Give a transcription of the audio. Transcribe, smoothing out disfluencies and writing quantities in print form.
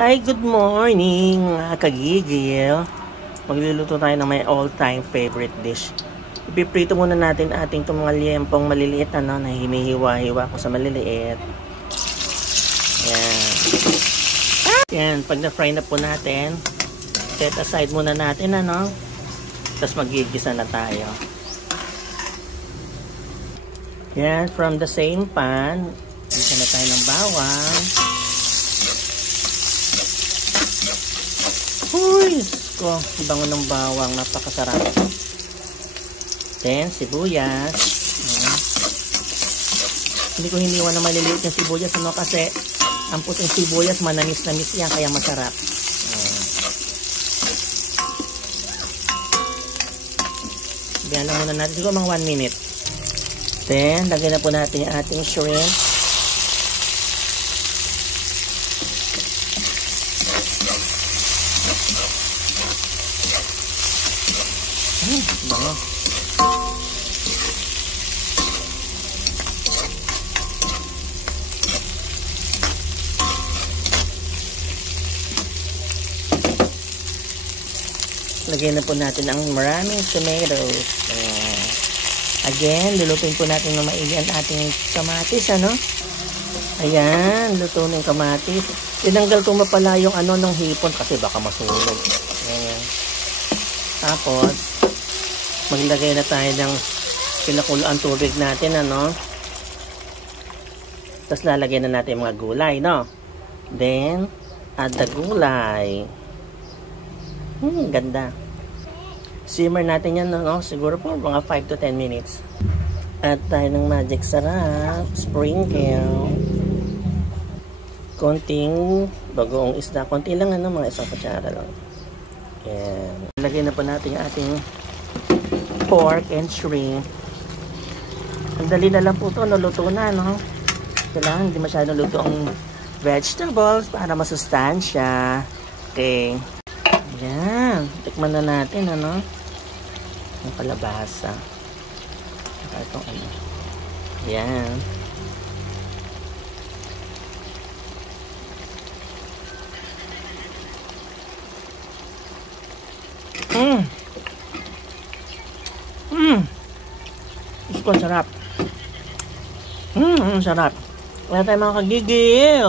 Ay, good morning mga kagigil. Magluluto tayo ng may all-time favorite dish. Ipiprito muna natin ating itong mga liyempong maliliit na hinihiwa-hiwa ko sa maliliit. Yan. Yan, pag na-fry na po natin, set aside muna natin tapos magigisa na tayo. Yan, from the same pan, gisa na tayo ng bawang. Uy, ko, bango ng bawang, napakasarap. Then, sibuyas. Ayan. Hindi ko hiniwan na maliliit yung sibuyas, kasi ang puting sibuyas, manamis-namis yan, kaya masarap. Ayan. Diyan lang muna natin, siguro mga 1 minute. Then, lagyan na po natin yung ating shrimp. Bango. Lagyan na po natin ang maraming tomatoes. Again, lulutuin po natin na maigi ang ating kamatis, Ayan, luto ng kamatis. Tinanggal ko mapala yung ng hipon kasi baka masunog. Ayan. Tapos, maglagay na tayo ng pinakuloan tubig natin, Tapos lalagyan na natin mga gulay, Then, add the gulay. Ganda. Simmer natin yan, siguro po mga 5 to 10 minutes. Add tayo ng magic sarap. Sprinkle. Konting bagoong isda. Konti lang, mga isang kutsara lang. Yan. Lagyan na po natin yung ating pork and shrimp. Ang dali na lang po ito, luto na, Kailangan hindi masyadong luto ang vegetables para masustansya. Okay. Yan. Tikman na natin, ang kalabasa. Saka itong Yan. Gusto ko, sarap. Sarap. Wala tayo mga kagigil.